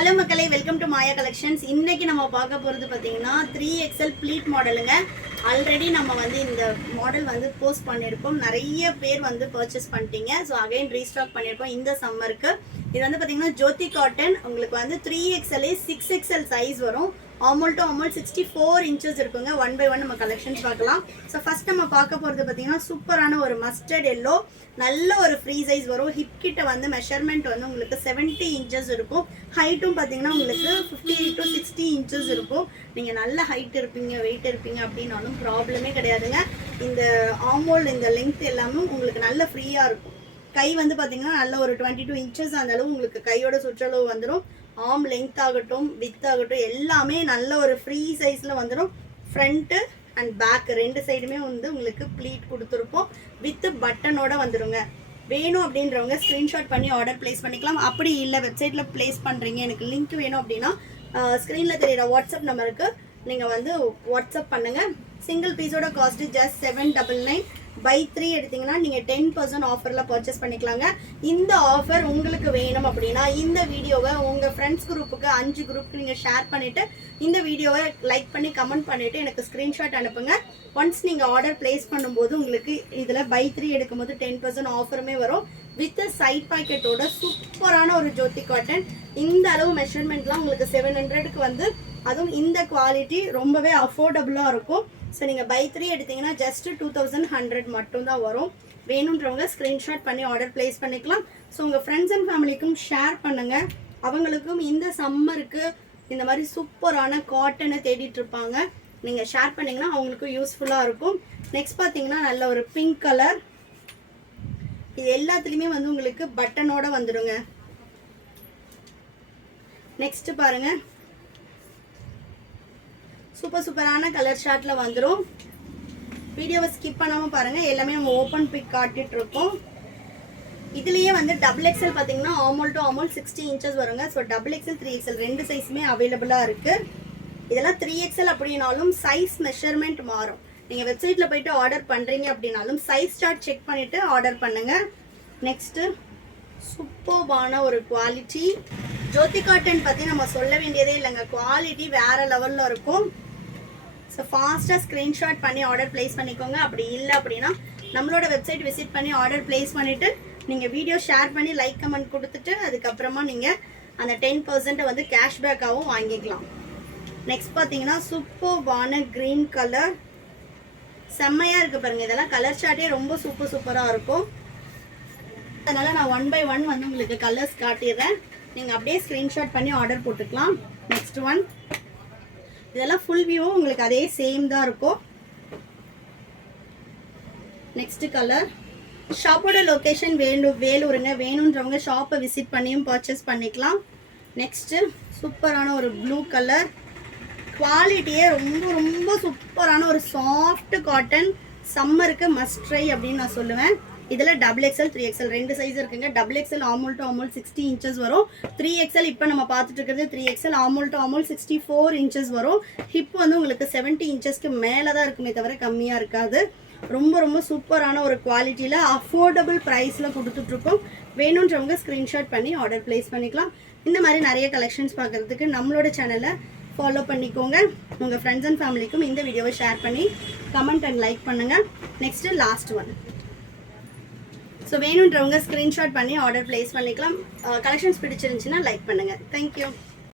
Hello மக்களே, welcome to Maya collections. இன்னைக்கு நம்ம பார்க்க போகிறது பார்த்தீங்கன்னா 3XL ப்ளீட் மாடலுங்க. ஆல்ரெடி நம்ம இந்த மாடல் போஸ்ட் பண்ணியிருக்கோம். நிறைய பேர் பர்ச்சேஸ் பண்ணிட்டீங்க. ஸோ அகைன் ரீஸ்டாக் பண்ணியிருக்கோம் இந்த சம்மருக்கு. இது பார்த்தீங்கன்னா ஜோதி காட்டன். உங்களுக்கு 3XL 6XL சைஸ் வரும். ஆமோல் டு ஆமோல் 64 இன்ச்சஸ் இருக்குங்க. ஒன் பை ஒன் நம்ம கலெக்ஷன்ஸ் பார்க்கலாம். ஸோ ஃபர்ஸ்ட் நம்ம பார்க்க போகிறது பார்த்தீங்கன்னா சூப்பரான ஒரு மஸ்டர்ட் எல்லோ, நல்ல ஒரு ஃப்ரீ சைஸ் வரும். ஹிப் கிட்ட மெஷர்மெண்ட் உங்களுக்கு 70 இன்ச்சஸ் இருக்கும். ஹைட்டும் பார்த்தீங்கன்னா உங்களுக்கு 50 to 60 இன்ச்சஸ் இருக்கும். நீங்கள் நல்ல ஹைட் இருப்பீங்க, வெயிட் இருப்பீங்க அப்படின்னாலும் ப்ராப்ளமே கிடையாதுங்க. இந்த ஆமோல் இந்த லெங்த் எல்லாமே உங்களுக்கு நல்ல ஃப்ரீயாக இருக்கும். கை பார்த்தீங்கன்னா நல்ல ஒரு 22 இன்ச்சஸ் அந்த அளவு உங்களுக்கு கையோட சுற்றளவு வந்துடும். ஆம் லெங்த் ஆகட்டும், வித் ஆகட்டும், எல்லாமே நல்ல ஒரு ஃப்ரீ சைஸில் வந்துடும். ஃப்ரண்ட்டு அண்ட் பேக் ரெண்டு சைடுமே உங்களுக்கு ப்ளீட் கொடுத்துருப்போம். வித் பட்டனோட வந்துடுங்க. வேணும் அப்படின்றவங்க ஸ்க்ரீன்ஷாட் பண்ணி ஆர்டர் பிளேஸ் பண்ணிக்கலாம். அப்படி இல்லை வெப்சைட்டில் பிளேஸ் பண்ணுறீங்க, எனக்கு லிங்க் வேணும் அப்படின்னா ஸ்க்ரீனில் தெரியுற வாட்ஸ்அப் நம்பருக்கு நீங்கள் வாட்ஸ்அப் பண்ணுங்கள். சிங்கிள் பீஸோட காஸ்ட்டு ஜஸ்ட் 799. பை 3 எடுத்தீங்கன்னா நீங்கள் 10% ஆஃபரில் பர்ச்சேஸ் பண்ணிக்கலாங்க. இந்த ஆஃபர் உங்களுக்கு வேணும் அப்படின்னா இந்த வீடியோவை உங்கள் ஃப்ரெண்ட்ஸ் குரூப்புக்கு 5 குரூப்புக்கு நீங்கள் ஷேர் பண்ணிவிட்டு இந்த வீடியோவை லைக் பண்ணி கமெண்ட் பண்ணிவிட்டு எனக்கு ஸ்க்ரீன்ஷாட் அனுப்புங்க. ஒன்ஸ் நீங்கள் ஆர்டர் பிளேஸ் பண்ணும்போது உங்களுக்கு இதில் பை 3 எடுக்கும்போது 10% ஆஃபருமே வரும். வித் சைட் பாக்கெட்டோட சூப்பரான ஒரு ஜோதி காட்டன். இந்த அளவு மெஷர்மெண்ட்லாம் உங்களுக்கு 700க்கு அதுவும் இந்த குவாலிட்டி ரொம்பவே அஃபோர்டபுளாக இருக்கும். ஸோ நீங்கள் பை 3 எடுத்தீங்கன்னா ஜஸ்ட் 2100 மட்டும்தான் வரும். வேணுன்றவங்க ஸ்க்ரீன்ஷாட் பண்ணி ஆர்டர் பிளேஸ் பண்ணிக்கலாம். ஸோ உங்கள் ஃப்ரெண்ட்ஸ் அண்ட் ஃபேமிலிக்கும் ஷேர் பண்ணுங்கள். அவங்களுக்கும் இந்த சம்மருக்கு இந்த மாதிரி சூப்பரான காட்டனை தேடிட்டு இருப்பாங்க. நீங்கள் ஷேர் பண்ணிங்கன்னா அவங்களுக்கும் யூஸ்ஃபுல்லாக இருக்கும். நெக்ஸ்ட் பார்த்தீங்கன்னா நல்ல ஒரு பிங்க் கலர். இது எல்லாத்துலேயுமே உங்களுக்கு பட்டனோட வந்துடுங்க. நெக்ஸ்ட் பாருங்கள், சூப்பரான கலர் ஷார்ட்ல வந்துடும். வீடியோவை ஸ்கிப் பண்ணாமல் பாருங்கள். எல்லாமே நம்ம ஓப்பன் பிக் காட்டிட்டு இருக்கோம். இதுலேயே XXL பார்த்தீங்கன்னா ஆமோல் டு ஆமோல் 60 இன்ச்சஸ் வருங்க. ஸோ XXL 3XL ரெண்டு சைஸுமே அவைலபிளாக இருக்குது. இதெல்லாம் 3XL அப்படின்னாலும் சைஸ் மெஷர்மெண்ட் மாறும். நீங்கள் வெப்சைட்டில் போயிட்டு ஆர்டர் பண்ணுறீங்க அப்படின்னாலும் சைஸ் சார்ட் செக் பண்ணிவிட்டு ஆர்டர் பண்ணுங்கள். நெக்ஸ்ட்டு சூப்பர்பான ஒரு குவாலிட்டி ஜோதி காட்டன் பற்றி நம்ம சொல்ல வேண்டியதே இல்லைங்க. குவாலிட்டி வேறு லெவலில் இருக்கும். ஸோ ஃபாஸ்ட்டாக ஸ்க்ரீன்ஷாட் பண்ணி ஆர்டர் பிளேஸ் பண்ணிக்கோங்க. அப்படி இல்லை அப்படின்னா நம்மளோட வெப்சைட் விசிட் பண்ணி ஆர்டர் பிளேஸ் பண்ணிவிட்டு நீங்கள் வீடியோ ஷேர் பண்ணி லைக் கமெண்ட் கொடுத்துட்டு அதுக்கப்புறமா நீங்கள் அந்த 10% கேஷ்பேக்காகவும் வாங்கிக்கலாம். நெக்ஸ்ட் பார்த்தீங்கன்னா சூப்பர்பான க்ரீன் கலர், செம்மையாக இருக்குது பாருங்கள். இதெல்லாம் கலர் ஷார்ட்டே ரொம்ப சூப்பராக இருக்கும். அதனால் நான் ஒன் பை ஒன் உங்களுக்கு கலர்ஸ் காட்டிடுறேன். நீங்கள் அப்படியே ஸ்க்ரீன்ஷாட் பண்ணி ஆர்டர் போட்டுக்கலாம். நெக்ஸ்ட் ஒன், இதெல்லாம் ஃபுல் வியூவும் உங்களுக்கு அதே சேம் தான் இருக்கும். Next colour. ஷாப்போட லொக்கேஷன் வேலூருங்க. வேணுன்றவங்க ஷாப்பை விசிட் பண்ணியும் பர்ச்சேஸ் பண்ணிக்கலாம். நெக்ஸ்ட்டு சூப்பரான ஒரு ப்ளூ கலர். குவாலிட்டியே ரொம்ப சூப்பரான ஒரு சாஃப்ட் காட்டன். சம்மருக்கு மஸ்ட் ட்ரை அப்படின்னு நான் சொல்லுவேன். இதில் XXL 3XL ரெண்டு சைஸ் இருக்குங்க. XXL ஆமோல் டு ஆமோல் 60 இன்ச்சஸ் வரும். 3XL இப்போ நம்ம பார்த்துட்டு இருக்கிறது 3XL ஆமோல் டு ஆமோல் 64 இன்ச்சஸ் வரும். ஹிப் உங்களுக்கு 70 இன்ச்சஸ்க்கு மேலே தான் இருக்குமே தவிர கம்மியாக இருக்காது. ரொம்ப சூப்பரான ஒரு குவாலிட்டியில் அஃபோர்டபுள் ப்ரைஸில் கொடுத்துட்ருக்கோம். வேணுன்றவங்க ஸ்க்ரீன்ஷாட் பண்ணி ஆர்டர் பிளேஸ் பண்ணிக்கலாம். இந்த மாதிரி நிறைய கலெக்ஷன்ஸ் பார்க்குறதுக்கு நம்மளோட சேனலை ஃபாலோ பண்ணிக்கோங்க. உங்கள் ஃப்ரெண்ட்ஸ் அண்ட் ஃபேமிலிக்கும் இந்த வீடியோவை ஷேர் பண்ணி கமெண்ட் அண்ட் லைக் பண்ணுங்கள். Next last one. ஸோ வேணுன்றவங்க ஸ்க்ரீன்ஷாட் பண்ணி ஆர்டர் பிளேஸ் பண்ணிக்கலாம். கலெக்ஷன்ஸ் பிடிச்சிருந்துச்சுன்னா லைக் பண்ணுங்கள். தேங்க்யூ.